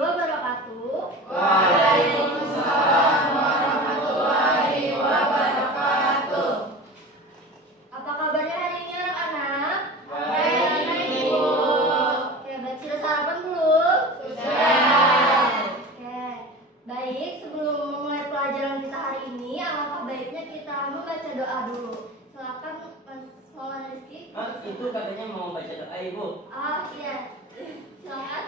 wabarakatuh. Waalaikumsalam warahmatullahi wabarakatuh. Apa kabarnya hari ini anak-anak? Baik, Ibu. Oke, baik. Sudah sarapan belum? Sudah. Oke, baik. Sebelum memulai pelajaran kita hari ini, alangkah baiknya kita membaca doa dulu. Silakan Mas Maulana Rizky. Itu katanya mau baca doa Ibu. Iya. Silakan.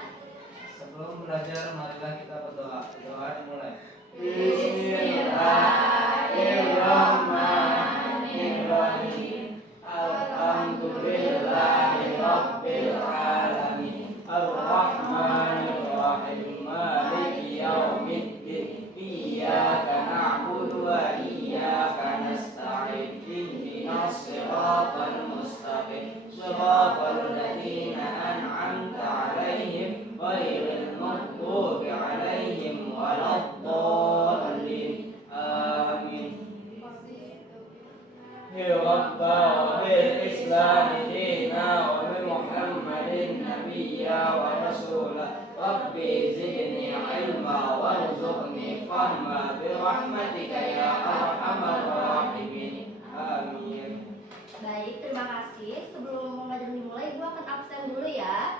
Sebelum belajar, marilah kita berdoa. Doa dimulai. Bismillahirrahmanirrahim. Alhamdulillahirabbil alamin. Arrahmanirrahim. Maliki yaumiddin. Iyyaka na'budu wa iyyaka nasta'in. Ihdinas siratal mustaqim. Siratal ladzina an'amta 'alaihim ghairil maghdubi 'alaihim waladdallin. Amin. Ya Rabbana bil Islam dina wa bi Muhammadin nabiyya wa rasula. Rabbi zidni ilma warzuqni fahma bi rahmatika ya arhamar rahimin. Amin. Baik, terima kasih. Sebelum pembelajaran dimulai, Ibu akan absen dulu ya.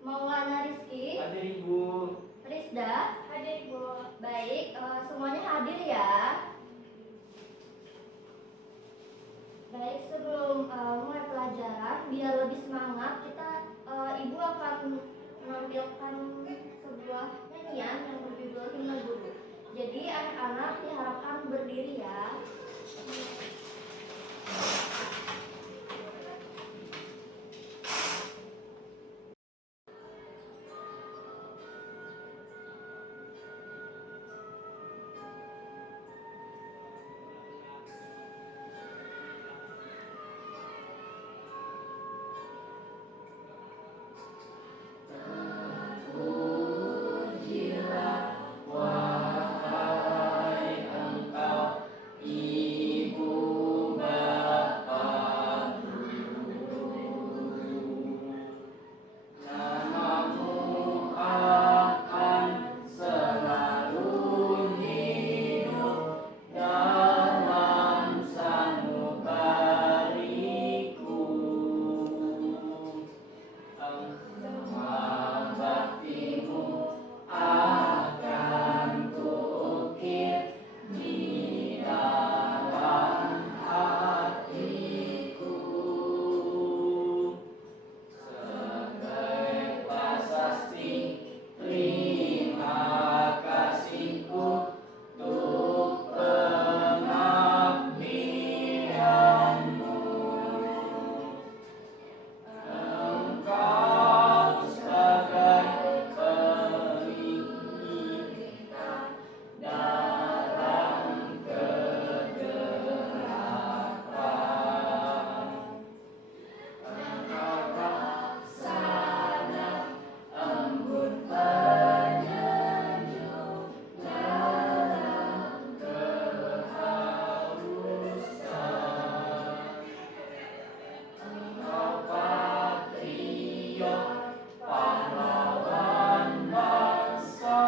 Maulana Rizky, Hadir Ibu. Rizda, Hadir Ibu. baik, semuanya hadir ya. Baik, sebelum mulai pelajaran, biar lebih semangat, Ibu akan menampilkan sebuah nyanyian yang berjudul Himne Guru. Jadi anak-anak diharapkan berdiri ya. Pujilah wahai engkau, ibu bapak guru. Namamu akan selalu hidup dalam sanubariku. Semua baktimu akan kuukir di dalam hatiku. Sebagai prasasti terima kasihku untuk pengabdianmu. Engkau sebagai pelita dalam kegelapan. Engkau laksana embun penyejuk dalam kehausan. Engkau patriot, pahlawan bangsa,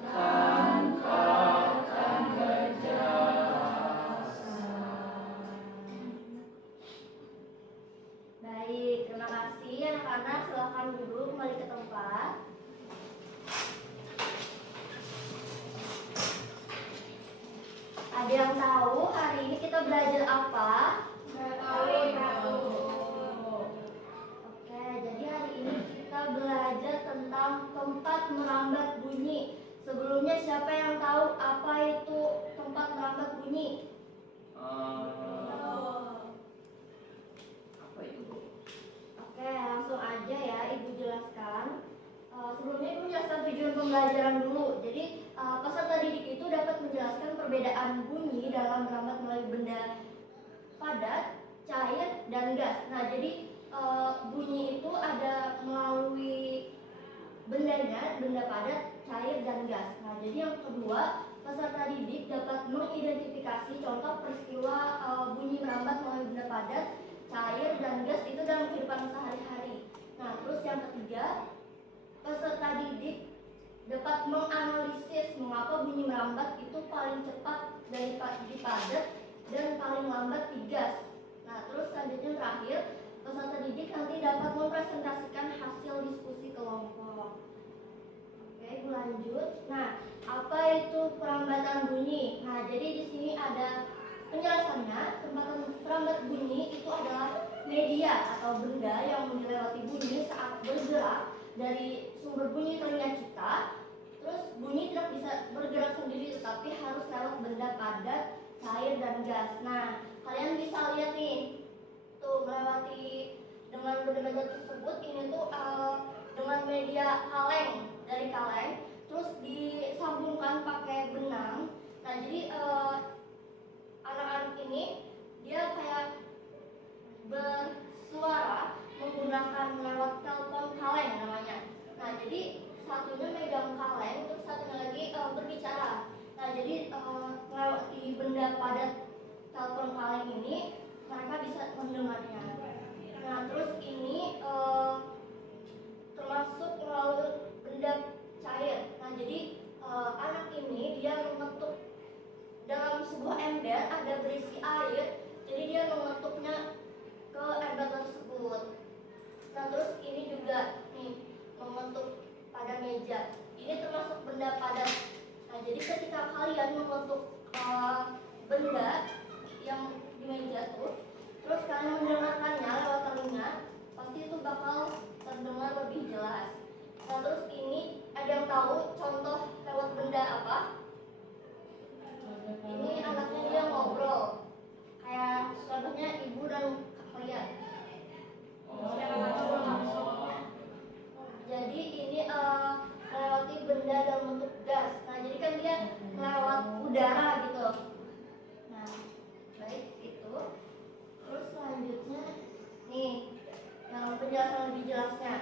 dan kau akan berjasa. Baik, terima kasih anak-anak. Silakan duduk kembali ke tempat. Ada yang tahu hari ini kita belajar apa? Oke, jadi hari ini kita belajar tentang tempat merambat bunyi. Sebelumnya siapa yang tahu apa itu tempat merambat bunyi? Apa itu, Bu? Oke, langsung aja ya Ibu jelaskan. Sebelumnya Ibu jelaskan tujuan pembelajaran dulu. Jadi peserta didik itu dapat menjelaskan perbedaan bunyi dalam merambat melalui benda padat, cair, dan gas. Nah, jadi bunyi itu ada melalui bendanya, benda padat, cair, dan gas. Nah, jadi yang kedua, peserta didik dapat mengidentifikasi contoh peristiwa bunyi merambat melalui benda padat, cair dan gas itu dalam kehidupan sehari-hari. Nah, terus yang ketiga, peserta didik dapat menganalisis mengapa bunyi merambat itu paling cepat dari padat dan paling lambat di gas. Nah, terus selanjutnya terakhir, peserta didik nanti dapat mempresentasikan hasil diskusi kelompok. Oke, Ibu lanjut. Nah, apa itu perambatan bunyi? Nah, jadi di sini ada penjelasannya. Perambat bunyi itu adalah media atau benda yang melewati bunyi saat bergerak dari sumber bunyi telinga kita. Terus bunyi tidak bisa bergerak sendiri, tetapi harus lewat benda padat, cair, dan gas. Nah, kalian bisa lihat nih, tuh melewati dengan benda-benda tersebut. Ini tuh dengan media kaleng, dari kaleng, terus disambungkan pakai benang. Nah, jadi anak-anak ini dia kayak bersuara menggunakan lewat telepon kaleng namanya. Nah, jadi satunya megang kaleng, terus satunya lagi berbicara. Nah, jadi melewati benda padat telepon kaleng ini mereka bisa mendengarnya. Nah, terus ini termasuk melalui benda cair. Nah, jadi anak ini dia mengetuk dalam sebuah ember ada berisi air, jadi dia mengetuknya ke ember tersebut. Nah, terus ini juga nih mengetuk pada meja. Ini termasuk benda padat. Nah, jadi ketika kalian mengetuk benda yang di meja tuh, terus kalian mendengarkannya lewat telinga, pasti itu bakal terdengar lebih jelas. Nah, terus ini ada yang tahu contoh lewat benda apa? Ini anaknya dia ngobrol, kayak contohnya ibu dan kalian. Jadi ini melewati benda dalam bentuk gas. Nah, jadi kan dia lewat udara gitu. Nah, baik itu. Terus selanjutnya nih yang penjelasan lebih jelasnya.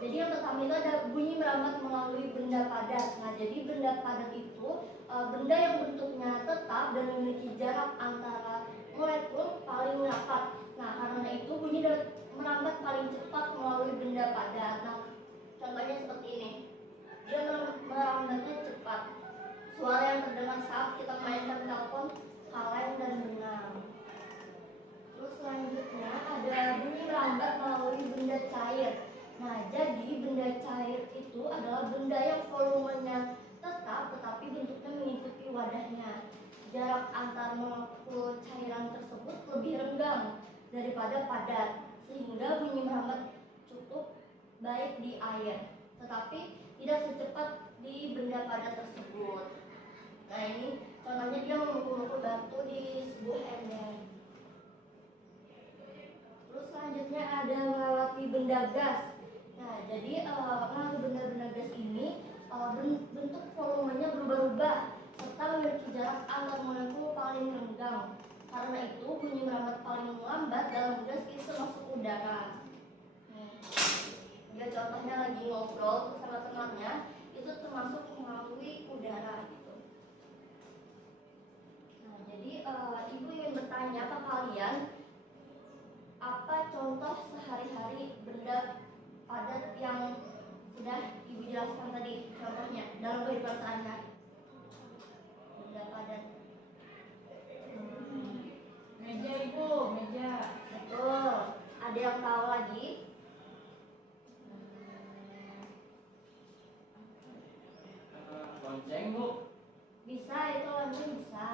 Jadi yang pertama itu ada bunyi merambat melalui benda padat. Nah, jadi benda padat itu benda yang bentuknya tetap dan memiliki jarak antara molekul paling rapat. Nah, karena itu bunyi merambat paling cepat melalui benda padat. Nah, contohnya seperti ini. Dia merambatnya cepat. Suara yang terdengar saat kita mainkan telepon, kaleng, dan benang. Terus selanjutnya ada bunyi merambat melalui benda cair. Nah, jadi benda cair itu adalah benda yang volumenya tetap tetapi bentuknya mengikuti wadahnya. Jarak antar molekul cairan tersebut lebih renggang daripada padat, sehingga bunyi merambat cukup baik di air, tetapi tidak secepat di benda padat tersebut. Nah, ini contohnya dia memukul-mukul batu di sebuah ember. Terus selanjutnya ada melewati benda gas. Nah, jadi melalui benda-benda gas ini bentuk volumenya berubah-ubah serta memiliki jarak antar molekul paling renggang. Karena itu bunyi merambat paling lambat dalam gas itu termasuk udara. Dia contohnya lagi ngobrol sama temannya, itu termasuk melalui udara gitu. Nah, jadi ibu ingin bertanya ke kalian, apa contoh sehari-hari benda padat yang sudah ibu jelaskan tadi contohnya dalam kehidupan sehari-hari? Benda padat. Meja ibu, meja. Betul. Ada yang tahu lagi? Lonceng, Bu. Bisa, itu lonceng bisa.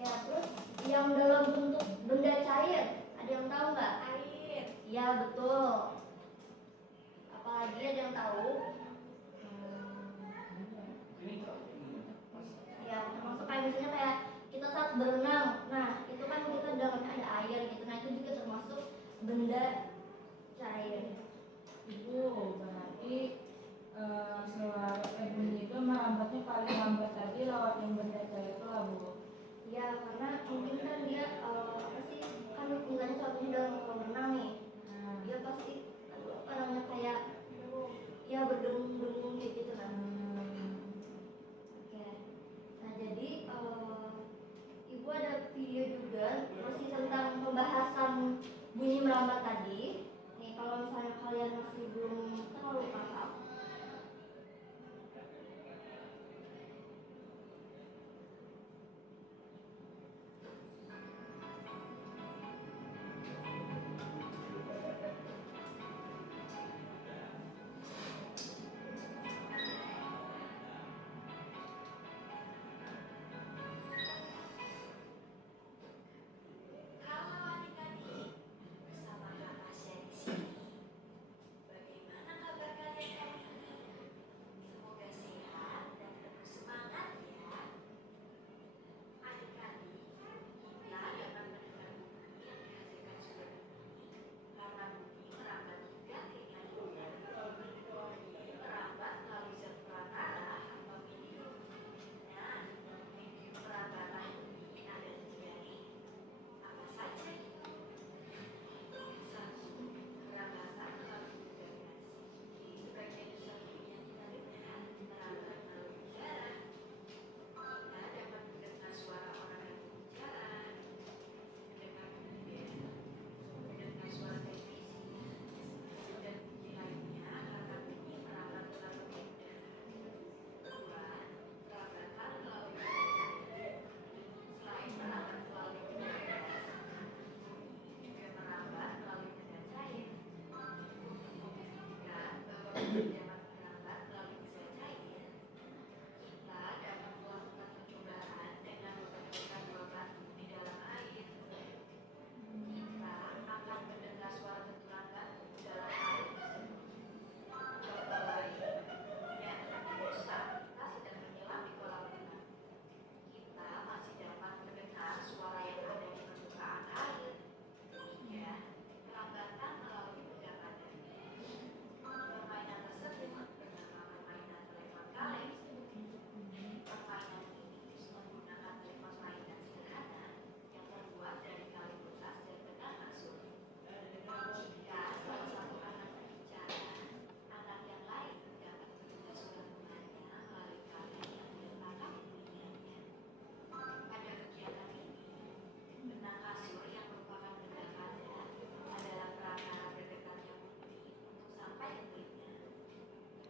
Ya, terus yang dalam bentuk benda cair, ada yang tahu nggak? Air. Iya, betul. Apalagi ada yang tahu? Ya, termasuk kayak misalnya kayak kita saat berenang. Nah, itu kan kita dalamnya ada air gitu. Nah, itu juga termasuk benda cair. Ibu, berarti bunyi itu merambatnya paling lambat tadi lewat yang benda cair itu lah, Bu. Ya, karena mungkin kan dia apa sih? Kan misalnya contohnya dalam kolam renang nih. Dia pasti apa namanya kayak ya dapat merambat melalui sel cair, kita dapat melakukan percobaan dengan membenturkan dua batu di dalam air. Kita akan mendengar suara benturan batu di dalam air tersebut. Contoh lain, kemudian saat kita sedang menyelam di kolam renang, kita masih dapat mendengar suara yang ada di permukaan air. Ya, perambatan melalui benda padat. Permainan tersebut bernama permainan telepon kaleng. Permainan ini menggunakan telepon mainan sederhana yang terbuat dari kaleng bekas dan benang asur. Jika salah satu anak berbicara, anak yang lain dapat mendengar suara temannya melalui kaleng yang diletakkan di telinganya. Pada kegiatan ini, benang kasur yang merupakan benda padat adalah perantara berdekatnya bunyi untuk sampai ke telinga.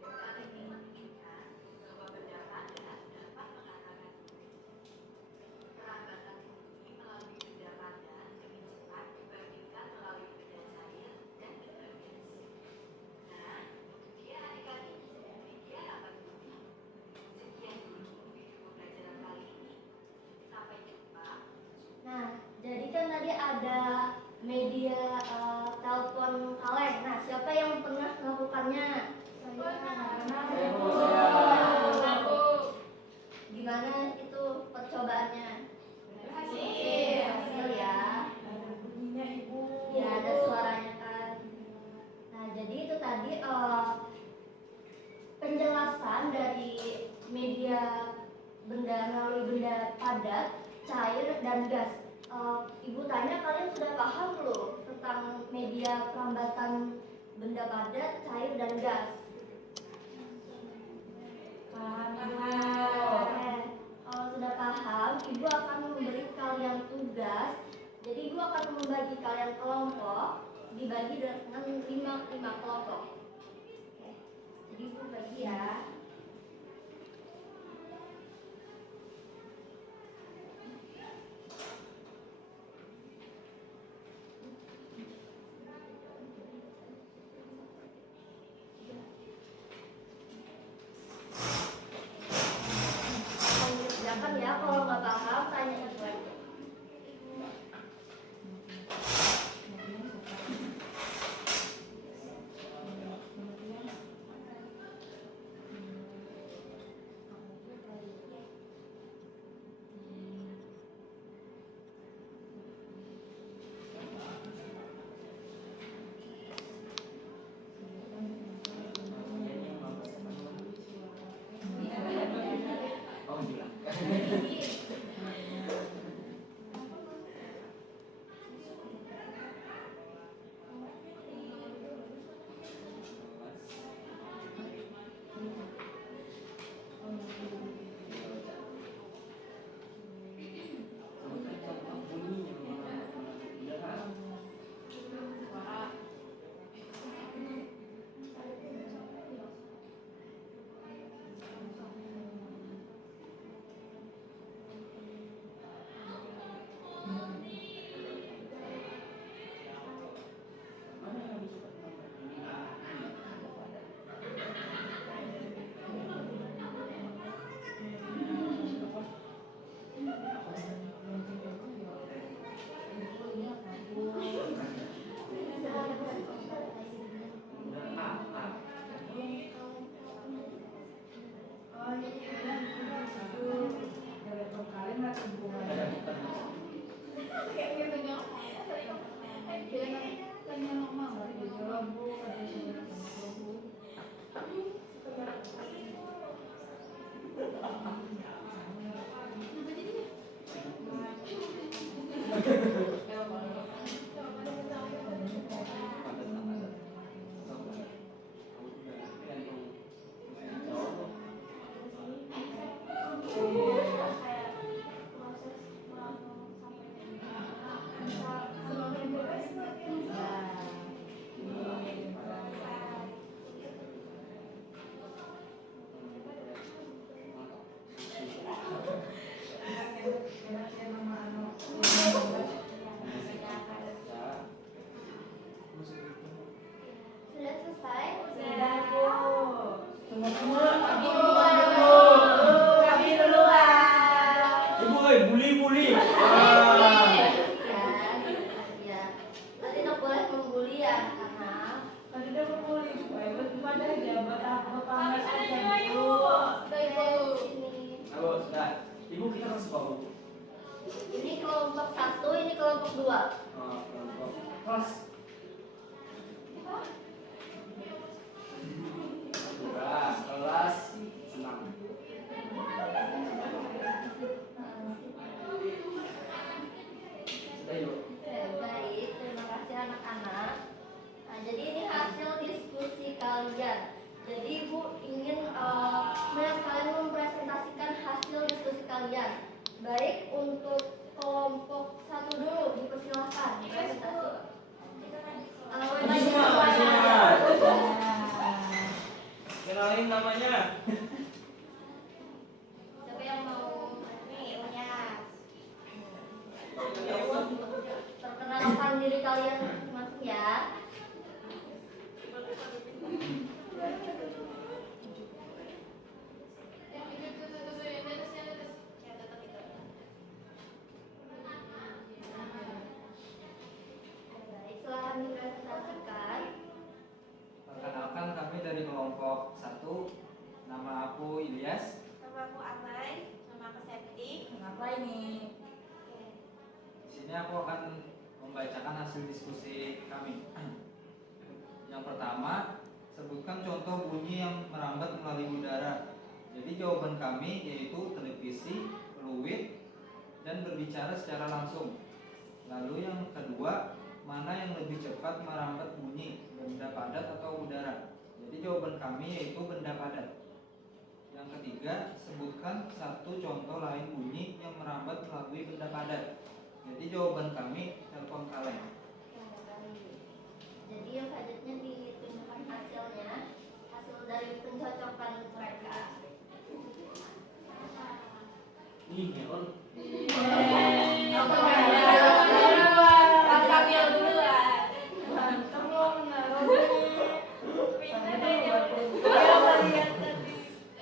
Hal ini menunjukkan bahwa benda padat dapat mengatakan bunyi. Perambatan bunyi melalui benda padat lebih cepat dibandingkan melalui benda cair dan benda gas. Nah, itu dia adik-adik, demikian lambat bunyi. Sekian dulu video pembelajaran kali ini. Sampai jumpa. Nah, jadi kan tadi ada media telepon kaleng. Nah, siapa yang pernah melakukannya? Gimana itu percobaannya? Berhasil ya. Ada bunyinya ibu. Ya, ada suaranya kan. Nah, jadi itu tadi penjelasan dari media benda melalui benda padat, cair, dan gas. Ibu tanya kalian sudah paham belum tentang media perambatan benda padat, cair, dan gas? Paham ibu. Oke, kalau sudah paham, ibu akan memberi kalian tugas. Jadi ibu akan membagi kalian kelompok, dibagi dengan lima kelompok. Oke, jadi ibu bagi ya. Akan dikerjakan ya, kalau nggak paham tanya ibu aja. Oh gila. Sebutkan contoh bunyi yang mendengar. Mana yang lebih cepat Oh iya, telepon kaleng lagi buat. Dijawab bu, ada suara telepon bu. Sudah selesai? Sudah bu. Ini kelompok 1, ini kelompok 2. Kelompok kelas. Kelas 6. Sudah yuk. Baik, terima kasih anak-anak. Nah, jadi ini hasil diskusi kalian. Jadi Ibu ingin melihat kalian mempresentasikan hasil diskusi kalian. Baik, untuk kelompok 1 dulu, dipersilahkan presentasi. Maju semua, maju semua. Kenalin namanya. Siapa yang mau nih, Unyas? Perkenalkan diri kalian masing-masing ya. Baik, silahkan dipresentasikan. Perkenalkan, kami dari kelompok 1. Nama aku Ilyas. Nama aku Amai, nama aku Septi. Kenapa ini? Di sini aku akan membacakan hasil diskusi kami. Yang pertama, sebutkan contoh bunyi yang merambat melalui udara. Jadi jawaban kami yaitu televisi, fluid, dan berbicara secara langsung. Lalu yang kedua, mana yang lebih cepat merambat bunyi, benda padat atau udara? Jadi jawaban kami yaitu benda padat. Yang ketiga, sebutkan satu contoh lain bunyi yang merambat melalui benda padat. Jadi jawaban kami telepon kaleng. Jadi yang selanjutnya ditunjukkan hasilnya, hasil dari pencocokan mereka. Nih, Neon. Apa Pak Kamil duluan.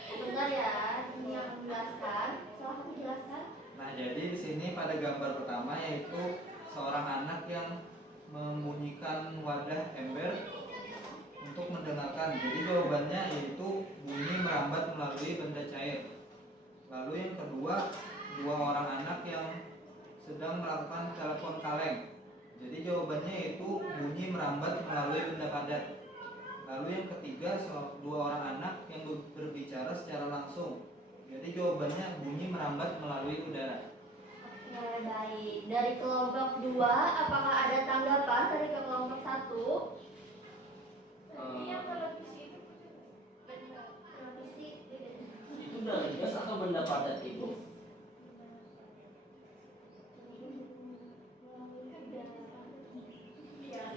Benar ya, ini yang menjelaskan. Silahkan menjelaskan. Nah, jadi di sini pada gambar pertama yaitu seorang anak yang membunyikan wadah ember untuk mendengarkan. Jadi jawabannya yaitu bunyi merambat melalui benda cair. Lalu yang kedua, dua orang anak yang sedang melakukan telepon kaleng. Jadi jawabannya yaitu bunyi merambat melalui benda padat. Lalu yang ketiga, dua orang anak yang berbicara secara langsung. Jadi jawabannya bunyi merambat melalui udara. Oke, baik. Dari kelompok 2, apakah ada tanggapan dari ke kelompok 1? Yang televisi itu Televisi. Itu dari gas atau benda padat itu?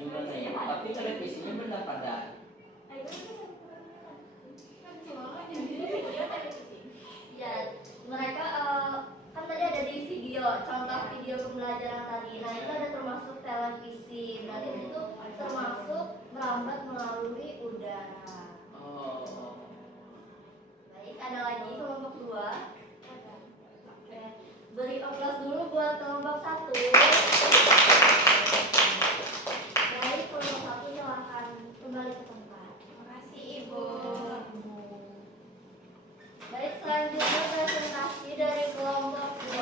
Gimana ya? Tapi televisinya benda padat. Ya, mereka kan tadi ada di video, contoh video pembelajaran tadi. Nah, itu ada termasuk televisi. Berarti itu termasuk merambat melalui udara. Oh. Baik, ada lagi kelompok 2. Oke. Beri aplaus dulu buat kelompok 1. Baik, kelompok 1 silahkan kembali ke tempat. Terima kasih Ibu. Baik, selanjutnya presentasi dari kelompok 2.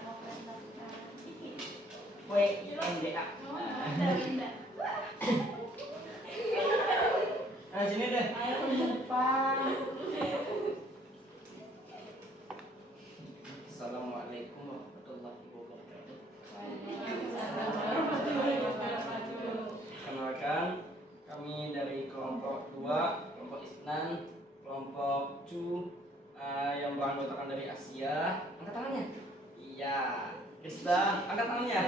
Mau presentasikan. WNDA. Nah, sini deh. Ayo ke depan. Assalamualaikum warahmatullahi wabarakatuh. Kenalkan, kami dari kelompok 2, kelompok Isnan, kelompok Cu, yang beranggotakan dari Asia. Angkat tangannya. Iya, Rizda, angkat tangannya.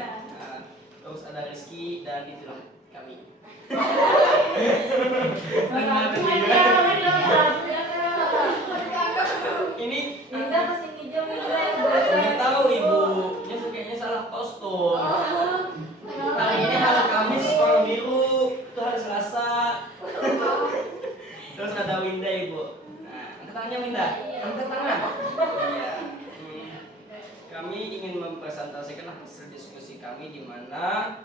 Terus ada Rizky dan itulah kami. Ini Linda kesini jam saya tahu ibu, dia kayaknya salah kostum. Kali ini hari Kamis sekolah biru, itu hari Selasa. Terus ada Winda ibu. Nah, angkat tangannya Winda. Angkat tangan. Iya. Kami ingin mempresentasikan hasil diskusi kami di mana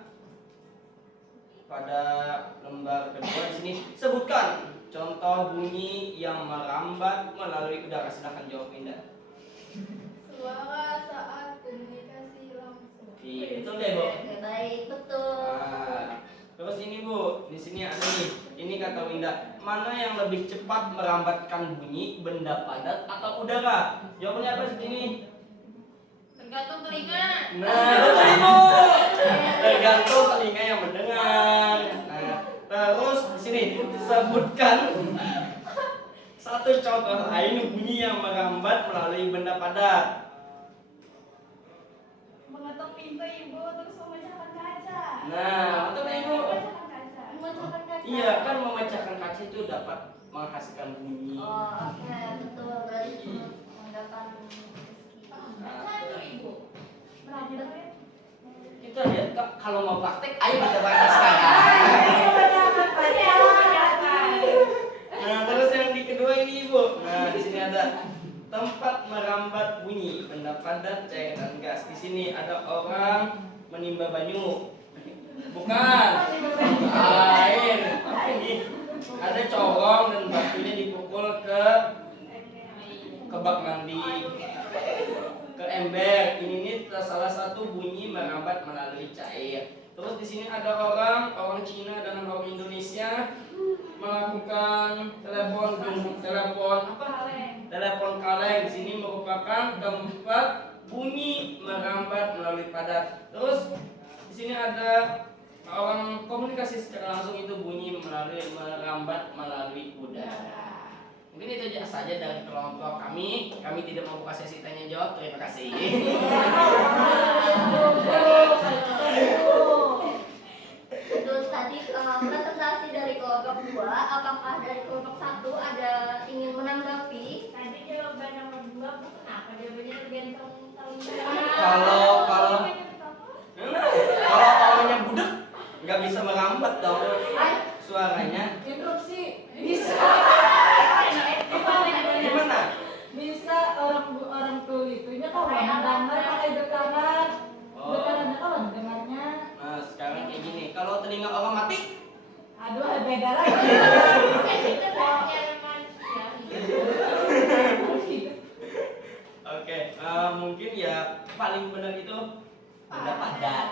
pada lembar kedua di sini sebutkan contoh bunyi yang merambat melalui udara. Silahkan jawab Winda. Suara saat komunikasi langsung. Betul deh, Bu. Oke, baik, betul. Nah, terus ini Bu, di sini ada nih. Ini kata Winda, mana yang lebih cepat merambatkan bunyi, benda padat atau udara? Jawabannya apa di sini? Tergantung telinga. Nah, betul Ibu. Tergantung telinga yang mendengar. Nah, terus di sini disebutkan satu contoh lain bunyi yang merambat melalui benda padat. Mengetuk pintu ibu terus memecahkan kaca. Nah, betul Ibu. Memecahkan kaca. Memecahkan kaca. Iya, kan memecahkan kaca itu dapat menghasilkan bunyi. Oh, oke, betul. Berarti cuma menggunakan Nah, Satu ibu. merambat. kita lihat Kak, kalau mau praktek, ayo kita praktek sekarang. Nah, terus yang di kedua ini Ibu. Nah, di sini ada tempat merambat bunyi, benda padat, cair dan gas. Di sini ada orang menimba banyu. Bukan. Air. Apa ini? Ada corong dan batunya dipukul ke bak mandi, ke ember. Ini salah satu bunyi merambat melalui cair. Terus di sini ada orang Cina dan orang Indonesia melakukan telepon kaleng. Di sini merupakan tempat bunyi merambat melalui padat. Terus di sini ada orang komunikasi secara langsung, itu bunyi merambat melalui udara. Mungkin itu saja dari kelompok kami. Kami tidak membuka sesi tanya jawab. Terima kasih. Terus tadi presentasi dari kelompok 2, apakah dari kelompok 1 ada ingin menanggapi? Tadi jawaban nomor 2 kenapa jawabannya tergantung telinga? Kalau orangnya budek nggak bisa merambat dong suaranya. Interupsi bisa. Gimana? Bisa orang tulitunya kalau mendengar pakai getaran. Getarannya kalau dengarnya. Nah, sekarang kayak gini. Kalau telinga orang mati, Aduh, beda lagi. oke, mungkin ya paling benar itu benda padat.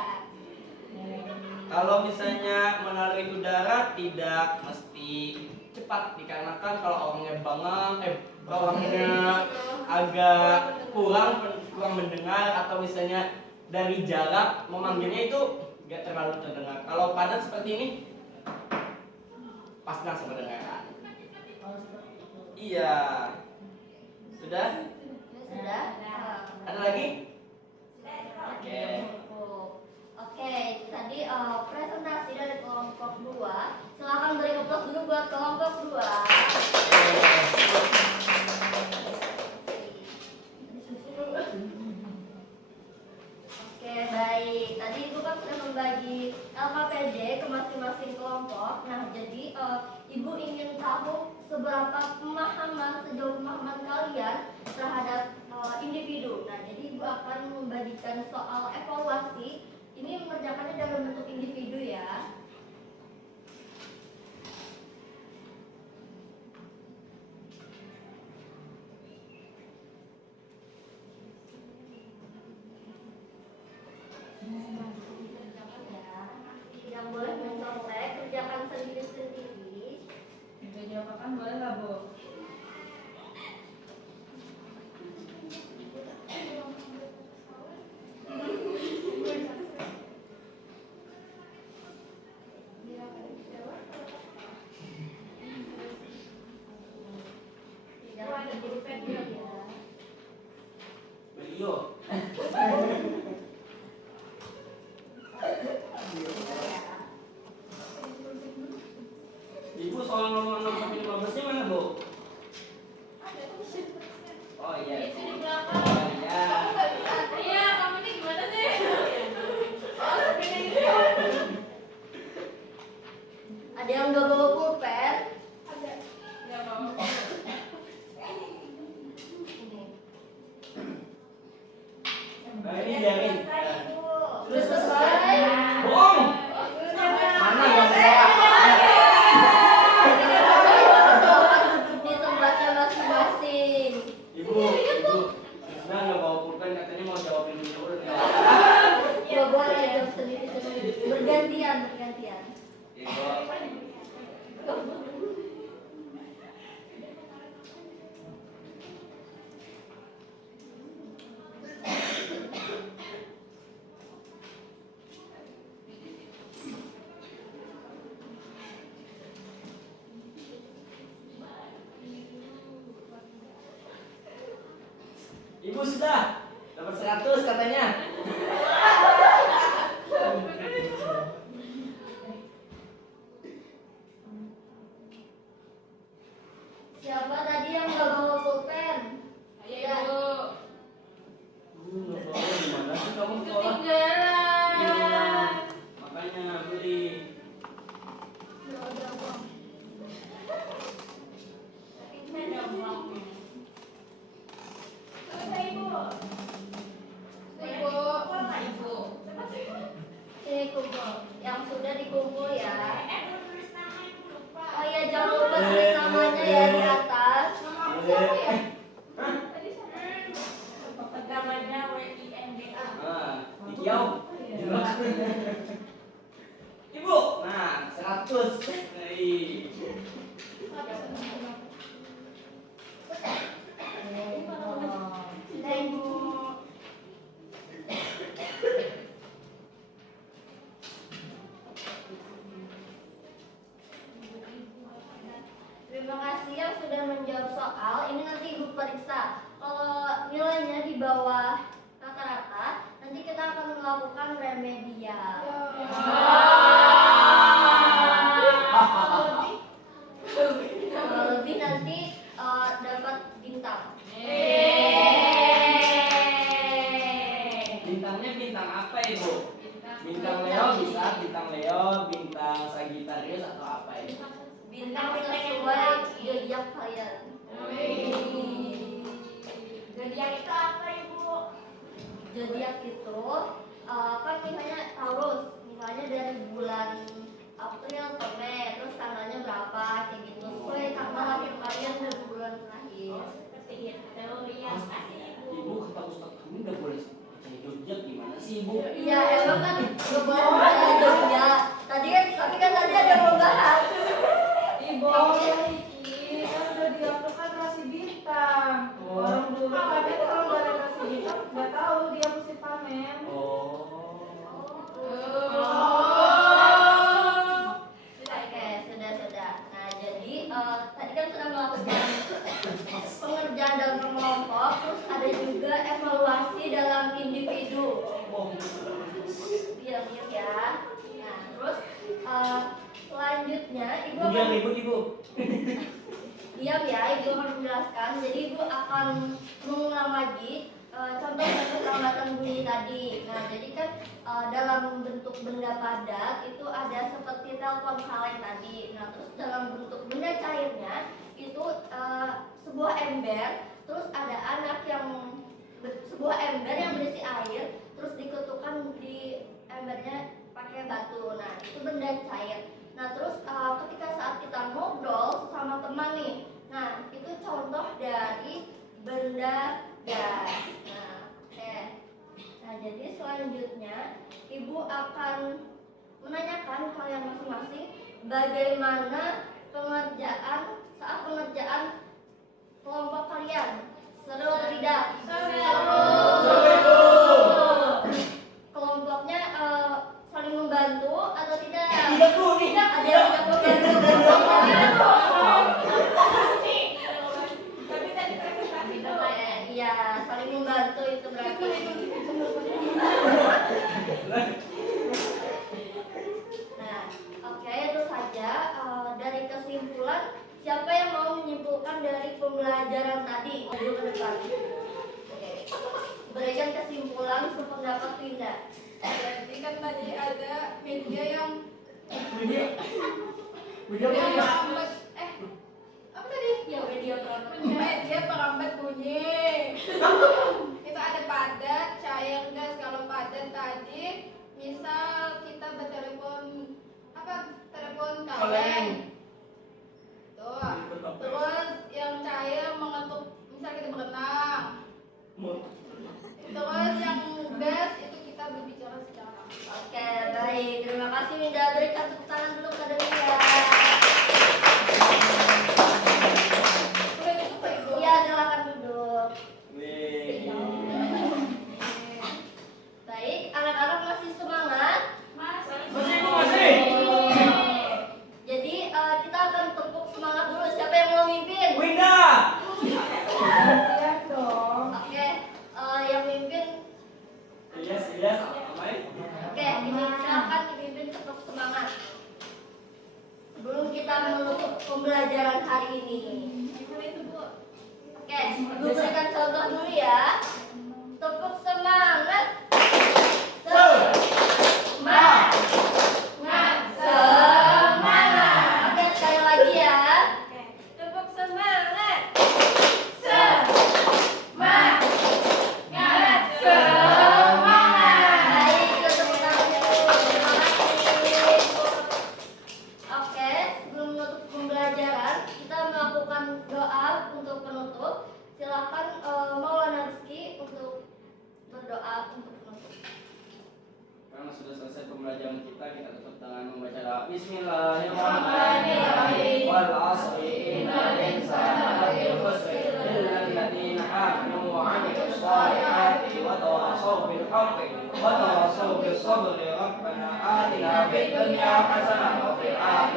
Kalau misalnya melalui udara tidak mesti cepat, dikarenakan kalau orangnya agak kurang mendengar, atau misalnya dari jarak memanggilnya itu nggak terlalu terdengar. Kalau padat seperti ini pasti langsung mendengar. Iya. Sudah? Sudah? Ada lagi? Oke. Oke, tadi presentasi dari kelompok 2. Silakan beri aplaus dulu buat kelompok 2. Oke, baik. Tadi Ibu kan sudah membagi LKPD ke masing-masing kelompok. Nah, jadi Ibu ingin tahu sejauh pemahaman kalian terhadap individu. Nah, jadi Ibu akan membagikan soal evaluasi. Ini mengerjakannya dalam bentuk individu ya. Yang boleh mencontek, kerjakan sendiri-sendiri. Bisa jawaban boleh nggak, Bu? Jangan sendiri-sendiri ya. Beliau. Ibu soal nomor 6 sampai 15-nya mana, Bu? Oh iya. Itu di belakang. Oh iya. Iya, kamu ini gimana sih? Ada yang nggak bawa pulpen? Nggak mau. Nah, ini biarin. Sudah selesai. Bohong. Mana yang Ibu sudah dapat 100 katanya. Siapa tadi yang nggak bawa pulpen? Ayo Ibu. Nggak bawa gimana sih kamu sekolah? Ketinggalan. Iya, makanya beli. Ya udah bang. Ini kumpul, yang sudah dikumpul ya. Oh iya, jangan lupa tulis namanya ya di atas. Namanya WINDA. Hijau. Ibu, nah 100. Hei. Sudah ibu. Terima kasih yang sudah menjawab soal. Ini nanti ibu periksa. Kalau nilainya di bawah rata-rata, nanti kita akan melakukan remedial. Kalau lebih nanti dapat bintang. Bintangnya bintang apa ibu? Bintang Leo bisa, bintang Leo, bintang Sagittarius atau apa itu? Bintang sesuai zodiak kalian. Zodiak itu apa ibu? Zodiak itu kan misalnya Taurus, misalnya dari bulan April ke Mei, terus tanggalnya berapa, kayak gitu. Sesuai tanggal lahir kalian dan bulan lahir. Seperti itu. Iya, kasih ibu. Ibu kata Ustadz kamu nggak boleh percaya zodiak gimana sih ibu? Iya, emang kan gak boleh percaya zodiak. Tadi kan, tapi kan tadi ada yang mau bahas. Ibu, Iki, kan udah diatur kan rasi bintang. Orang dulu kan kalau nggak ada rasi bintang nggak tahu dia mesti panen. Oke, sudah. Nah, jadi tadi kan sudah melakukan pengerjaan dalam kelompok, terus ada juga evaluasi dalam individu. Diam ya. Nah, terus selanjutnya ibu Ibu akan diam ibu. diam ya, ibu akan menjelaskan. Jadi ibu akan mengulang lagi contoh bentuk lambatan bunyi tadi. Nah, jadi kan dalam bentuk benda padat itu ada seperti telepon kaleng tadi. Nah, terus dalam bentuk benda cairnya itu sebuah ember, terus ada anak yang sebuah ember yang berisi air, terus diketukkan di embernya pakai batu. Nah, itu benda cair. Nah, terus ketika saat kita ngobrol sama teman nih, nah itu contoh dari benda gas. Nah, oke. Nah, jadi selanjutnya ibu akan menanyakan kalian masing-masing bagaimana saat pengerjaan kelompok kalian. Seru atau tidak? Seru. Kelompoknya saling membantu atau tidak? Tidak bu, tidak. Ada yang tidak membantu. Tapi tadi presentasi tuh. Iya, saling membantu itu berarti. Nah, oke, itu saja dari kesimpulan. Siapa yang mau menyimpulkan dari pembelajaran tadi? Dulu ke depan. Oke. Berikan kesimpulan sependapat Winda. Berarti kan tadi ada media yang Media merambat apa tadi? Ya, media peran. Media perambat bunyi. Itu ada padat, cair, gas. Kalau padat tadi, misal kita bertelepon telepon kaleng. Tuh. Terus yang cair mengetuk, misal kita berenang. Terus yang gas itu kita berbicara secara. Oke, baik. Terima kasih Winda. Berikan tepuk tangan dulu ke Delia. Udah cukup ya, Ibu? Iya, silakan duduk. Wih. Baik, anak-anak masih semangat? Masih. Masih, Bu, masih. Jadi kita menutup pembelajaran hari ini. Oke, Ibu berikan contoh dulu ya. Tepuk semangat. Semangat. Semangat. Oke, sekali lagi ya. Tepuk semangat. Semangat. Baik, kita tepuk tangan dulu. Terima kasih. Oke, sebelum menutup pembelajaran, kita melakukan doa untuk penutup. Silakan Maulana Rizky untuk berdoa untuk penutup. Karena sudah selesai pembelajaran kita tutup dengan membaca doa. Bismillahirrahmanirrahim. Wal 'ashri innal insana lafi khusr illa alladziina aamanu wa 'amilus shalihati wa tawassaw bil haqqi wa tawassaw bis sabri. Rabbana atina fid dunya hasanah wa fil akhirati